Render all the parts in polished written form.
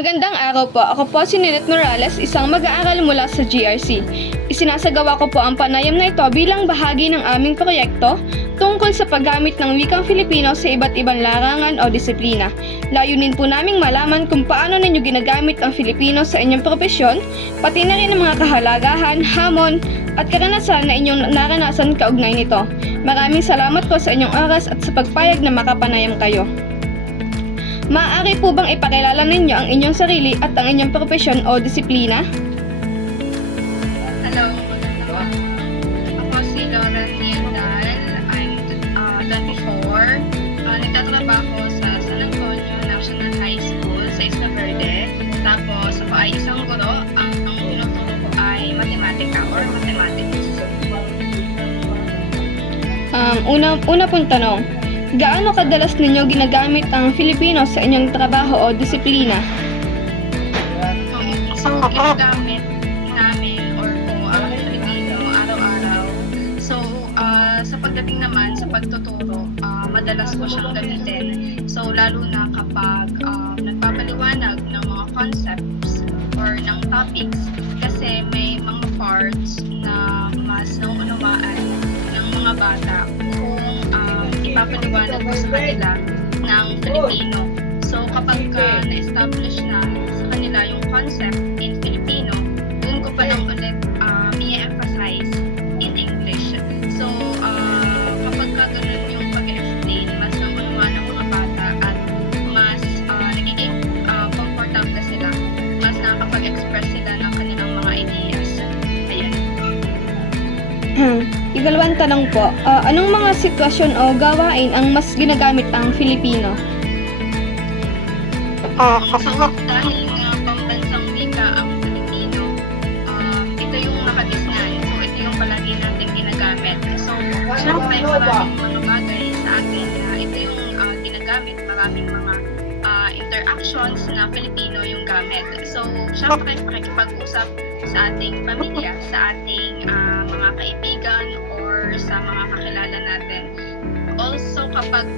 Magandang araw po. Ako po si Ninette Morales, isang mag-aaral mula sa GRC. Isinasagawa ko po ang panayam na ito bilang bahagi ng aming proyekto tungkol sa paggamit ng wikang Filipino sa iba't ibang larangan o disiplina. Layunin po naming malaman kung paano ninyo ginagamit ang Filipino sa inyong propesyon, pati na rin ang mga kahalagahan, hamon, at karanasan na inyong naranasan kaugnay nito. Maraming salamat po sa inyong oras at sa pagpayag na makapanayam kayo. Maaari po bang ipakilala ninyo ang inyong sarili at ang inyong propesyon o disiplina? Hello, ako si Lauren Niendal. I'm 24. Nagtatrabaho sa San Antonio National High School sa Isla Verde. Tapos ako ay isang guro. Ang tinuturo ko ay matematika or mathematics. Una pong tanong, gaano kadalas ninyo ginagamit ang Filipino sa inyong trabaho o disiplina? So, ginagamit namin or po ang Filipino araw-araw. So, sa pagdating naman sa pagtuturo, madalas ko siyang gamitin. So, lalo na kapag nagpapaliwanag ng mga concepts or ng topics. Kasi may mga parts na mas nauunawaan ng mga bata kung ipapaliwanag ko sa kanila ng Filipino. So, kapag na-establish na sa kanila yung concept in Filipino, dun ko pa lang ulit i-emphasize in English. So, kapag ganun yung pag-explain, mas naunawaan ng mga bata at mas nagiging comfortable sila. Mas nakakapag-express sila ng kanilang mga ideas. Ayan. Ikalawang tanong po, anong mga sitwasyon o gawain ang mas ginagamit ang Filipino? So, dahil nga pambansang wika ang Filipino, ito yung nakadisnan. So, ito yung palagi natin ginagamit. So, syempre, maraming mga bagay sa atin na ito yung ginagamit. Maraming mga interactions na Filipino yung gamit. So, syempre, pakikipag-usap sa ating pamilya, sa ating mga kaibigan, or sa mga kakilala natin. Also, kapag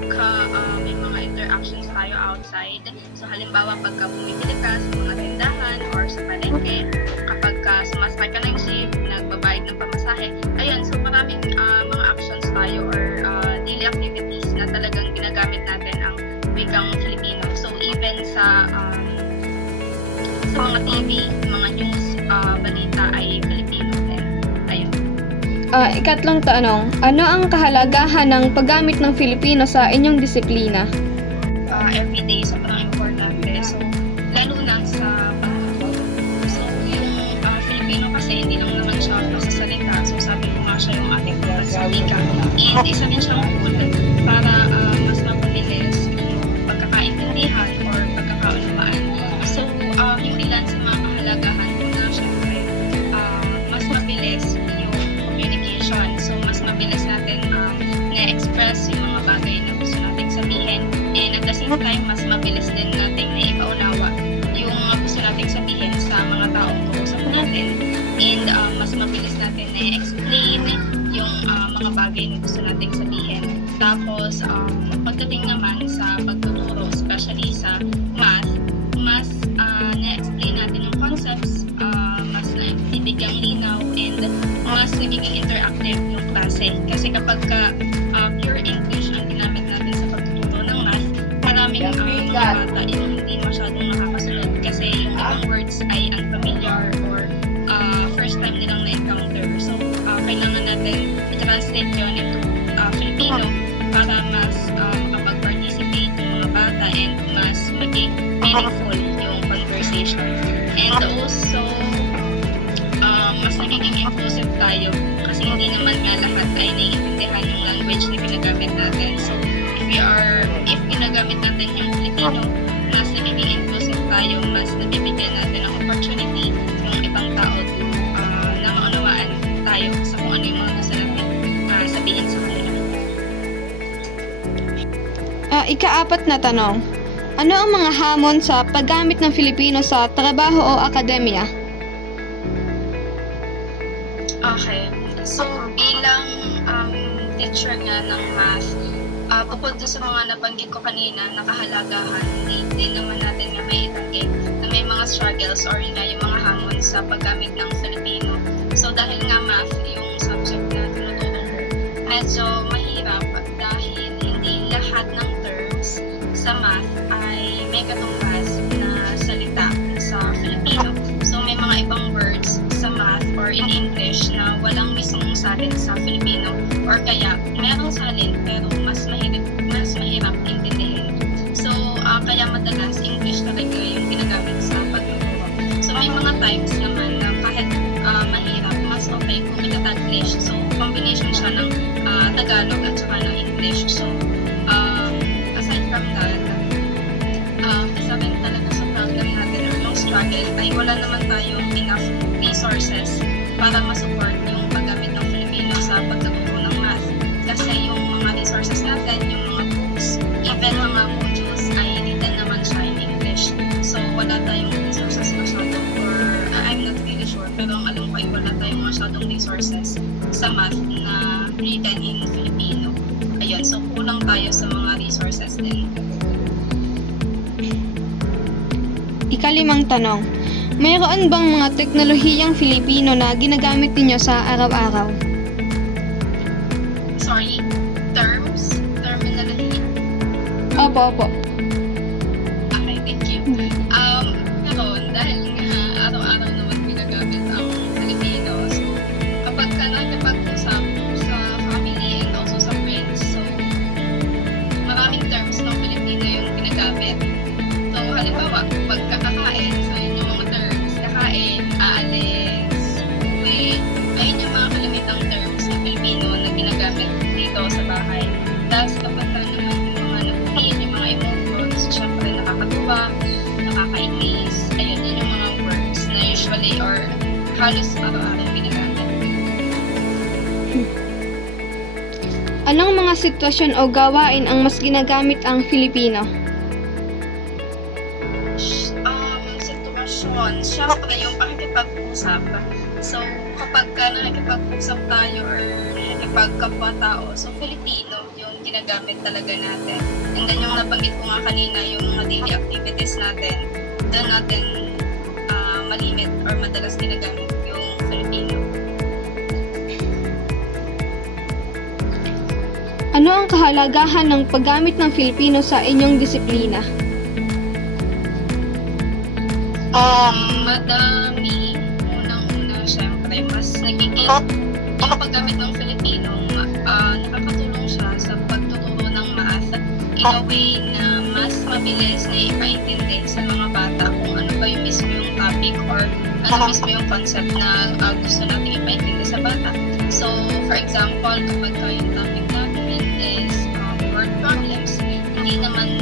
may mga interactions tayo outside, so halimbawa pagka bumibili ka sa mga tindahan or sa palengke, kapag sumasakay ka ng jeep, nagbabayad ng pamasahe, ayun, so maraming mga actions tayo or daily activities na talagang ginagamit natin ang wikang Filipino. So, even sa mga TV, mga news, balita ay Filipino din. Ayun. Ikatlong tanong, ano ang kahalagahan ng paggamit ng Filipino sa inyong disiplina? Everyday, sobrang importante. So, lalo na sa pagtuturo. So, yung Filipino kasi hindi lang naman siya masasalita. So, sabi ko nga siya yung ating pambansang wika. And isa din siyang tool para mas mapabilis yung pagkakaintindihan or pagkakaunawaan. So, yung ilan sa mga kahalagahan ko na syempre, mas mabilis yung communication. So, mas mabilis natin na-express yung mga bagay na gusto nating sabihin. And at the same time, mas mabilis din natin na ipaunawa yung mga gusto nating sabihin sa mga taong kausap natin. And mas mabilis natin na-explain yung mga bagay na gusto nating sabihin. Tapos, pagdating naman sa pagtuturo, especially sa math, mas na-explain natin yung concepts, mas na-ibigyang linaw, and mas nagiging interactive yung klase. Kasi kapag pure English ang ginamit natin sa pagtuturo ng math, maraming mga bata yung hindi masyadong nakakasunod kasi yung ibang words ay unfamiliar or first time nilang na-encounter. So, kailangan natin i-translate yun into Filipino para mas makapag-participate yung mga bata and mas maging meaningful yung conversation. And also, mas nagiging inclusive tayo kasi hindi naman nga lahat ay naiintindihan yung language na ginagamit natin. So, if ginagamit natin yung Filipino, mas nagiging inclusive tayo, mas nabibigyan natin ang opportunity yung ibang tao na maunawaan tayo sa kung ano yung mga gusto natin sabihin sa kanila. Ikaapat na tanong, ano ang mga hamon sa paggamit ng Filipino sa trabaho o akademya? Okay. So, bilang teacher nga ng math, bukod doon sa mga nabanggit ko kanina, nakahalagahan, hindi din naman natin na may itanggi na may mga struggles or yun nga, yung mga hamon sa paggamit ng Filipino. So dahil nga math yung subject na tinuturo ko, medyo mahirap dahil hindi lahat ng terms sa math ay may katumbas na salita sa Filipino. So may mga ibang words sa math or in English na walang mismong salin sa Filipino or kaya merong salin pero mas mahirap intindihin. So kaya madalas English talaga yung ginagamit sa pagtuturo. So may mga times naman na kahit mahirap, mas okay kung ita-Taglish. So combination siya ng Tagalog at saka ng English. So aside from that, isa rin talaga sa problem natin or yung struggle ay wala naman tayong enough resources para ma-support yung paggamit ng Filipino sa pagtuturo ng math. Kasi yung mga resources natin, yung mga books, even mga modules ay written naman siya in English. So wala tayong resources masyado or I'm not really sure pero ang alam ko ay wala tayong masyadong resources sa math na written in Filipino. Ayun, so kulang tayo sa mga resources din. Ikalimang tanong, mayroon bang mga teknolohiyang Filipino na ginagamit ninyo sa araw-araw? Sorry, terminology. Opo. Okay, thank you. Meron, dahil nga araw-araw naman ginagamit ang Filipino. So, kapag ka nakipag-usap sa family and also sa friends, so, maraming terms ng Filipino yung ginagamit. So, halimbawa, pag kakakain, so yun yung mga terms, kakain, aalis, uwi, ayun yung mga kalimitang terms ng Filipino na ginagamit dito sa bahay. Tapos kapag ka naman yung mga nag-feel, yung mga emotions, syempre nakakatuwa, nakakainis, ayun, yun yung mga words na usually or halos araw-araw ginagamit. Anong mga sitwasyon o gawain ang mas ginagamit ang Filipino? Sitwasyon, syempre yung pakikipag-usap. So, kapag nakikipag-usap tayo or nakikipagkapwa-tao, so Filipino yung ginagamit talaga natin. And then yung nabanggit ko nga kanina, yung mga daily activities natin, doon natin malimit or madalas ginagamit yung Filipino. Ano ang kahalagahan ng paggamit ng Filipino sa inyong disiplina? Madami. Unang-una, syempre, mas nagiging yung paggamit ng Filipino, nakakatulong siya sa pagtuturo ng math in a way na mas mabilis na ipaintindi sa mga bata kung ano ba yung mismo yung topic or ano mismo yung concept na gusto natin ipaintindi sa bata. So, for example, kapag yung topic natin is word problems, hindi naman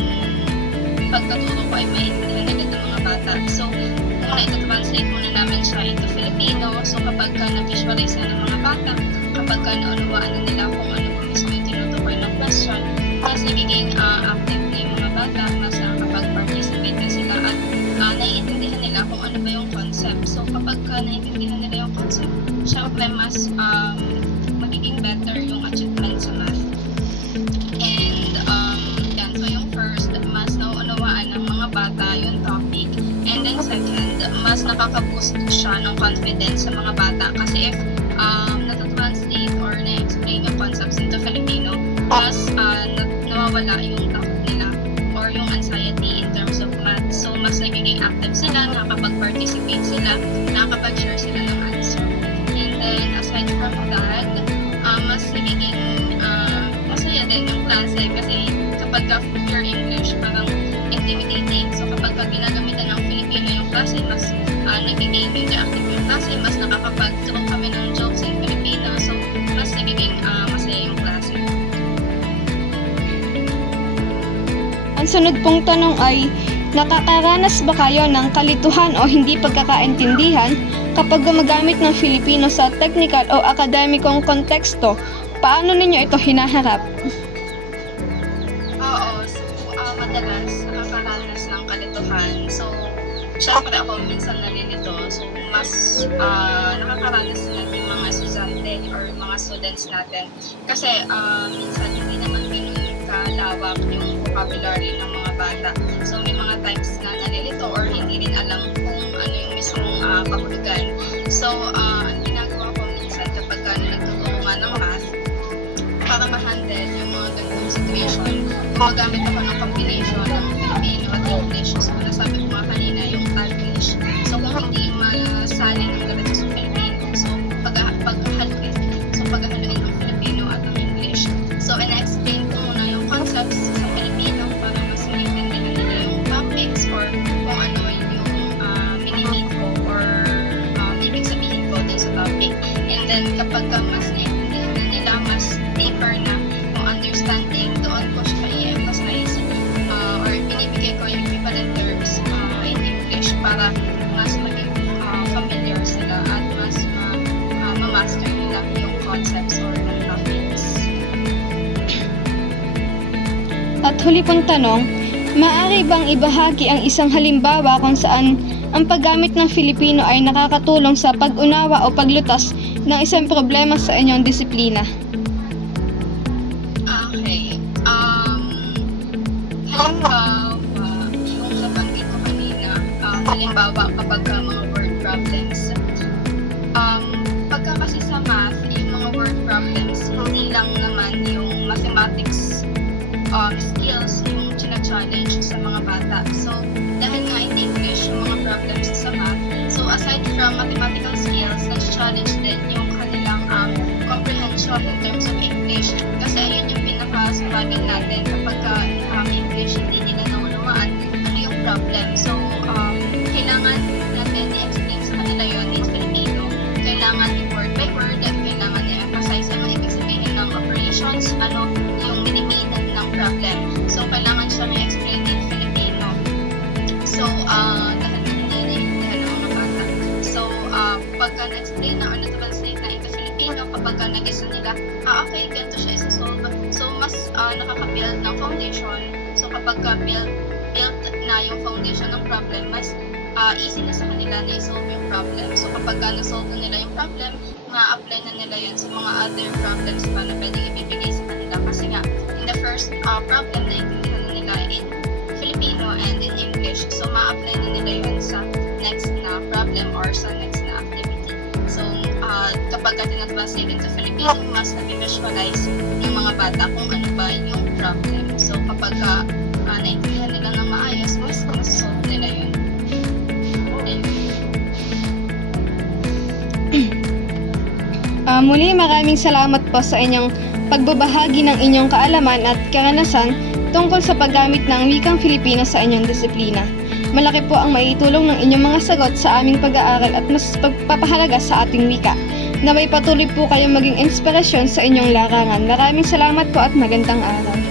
pagkaturo ko ay maintindihan agad ng mga bata. So, muna ito-translate muna namin siya into Filipino. So, kapag na-visualize na ng mga bata, kapag naunawaan na nila kung ano ba mismo yung tinutukoy ng question, mas nagiging active na yung mga bata, mas nakakapag-participate na sila at naiintindihan nila kung ano ba yung concept. So, kapag naiintindihan nila yung concept, syempre mas magiging better yung achievement sa math. And, yan. So, yung first, mas nauunawaan ng mga bata yung topic. And then second, mas nakaka-boost siya ng confidence sa mga bata. Kasi if nata-translate or na-explain yung concepts into Filipino, mas nawawala yung takot nila or yung anxiety in terms of math. So, mas nagiging active sila, nakakapag-participate sila, nakakapag-share sila ng answer. And then, aside from that, mas nagiging masaya din yung klase kasi kapag pure English, parang intimidating. So, kapag ginagamitan ng Filipino yung klase, mas nagiging interactive yung klase, mas nakakapag-throw kami ng jokes in Filipino. So, mas nagiging masaya yung klase. Ang sunod pong tanong ay, nakakaranas ba kayo ng kalituhan o hindi pagkakaintindihan kapag gumagamit ng Filipino sa technical o akademikong konteksto? Paano ninyo ito hinaharap? Oo, so madalas nakakaranas ng kalituhan. So, syempre ako minsan nalilito. So, mas nakakaranas na yung mga estudyante or mga students natin. Kasi minsan hindi naman ganun kalawak yung vocabulary ng mga bata. So may mga times na nalilito or hindi rin alam kung ano yung mismong kahulugan. So ang ginagawa ko minsan kapag nagtuturo nga ng math, para ma-handle yung mga ganitong situation, gumagamit ako ng combination ng Filipino at English. So nasabi ko nga kanina yung Taglish. So kung hindi masali ng ganito sa Filipino, so paghahaluin ang Filipino at ang English. So in-explain ko muna yung concepts sa Filipino para mas maintindihan nila yung topics or kung ano yung mini-meet ko or ibig sabihin ko dun sa topic. And then kapag mas naiintindihan na nila, mas deeper na yung understanding, doon ko siya i-emphasize or binibigay ko yung equivalent terms in English para mas maging familiar sila at mas ma-master nila yung concepts or yung topics. At huli pong tanong, maaari bang ibahagi ang isang halimbawa kung saan ang paggamit ng Filipino ay nakakatulong sa pag-unawa o paglutas ng isang problema sa inyong disiplina? Okay. Halimbawa, yung nabanggit ko kanina, halimbawa kapag mga word problems. Pagka kasi sa math, yung mga word problems, hindi lang naman yung mathematics skills yung challenge sa mga bata. So, dahil nga in English, yung mga problems sa math, so aside from mathematical skills, na-challenge din yung kanilang comprehension in terms of English. Kasi ayun yung pinaka-struggle natin kapag English hindi nila naunawaan ano yung problem. So, kailangan natin i-explain sa kanila yun in Filipino. Kailangan i-word by word at kailangan i-emphasize ano ibig sabihin ng operations, ano yung mini-meaning ng problem. So, kailangan siya may explain in Filipino. So, dahil hindi naiintindihan ng mga bata. So, pagka na-explain na or na-translate na into Filipino, kapag nag-isa nila, okay, ganito siya isa-solve. So, mas nakaka-build ng foundation. So, kapag build na yung foundation ng problem, mas easy na sa kanila na i-solve yung problem. So, kapag na-solve na nila yung problem, ma-apply na nila yun sa mga other problems pa na pwedeng ibibigay sa kanila. Kasi nga, in the first problem na intindihan na nila in Filipino and in English, so ma-apply na nila yun sa next na problem or sa next na activity. So, kapag tinatranslate sa Filipino, mas na-visualize yung mga bata kung ano ba yung problem. So, kapag naintindihan nila ng maayos, mas solve nila yun. Muli, maraming salamat po sa inyong pagbabahagi ng inyong kaalaman at karanasan tungkol sa paggamit ng wikang Filipino sa inyong disiplina. Malaki po ang maitulong ng inyong mga sagot sa aming pag-aaral at mas pagpapahalaga sa ating wika. Naway patuloy po kayong maging inspirasyon sa inyong larangan. Maraming salamat po at magandang araw.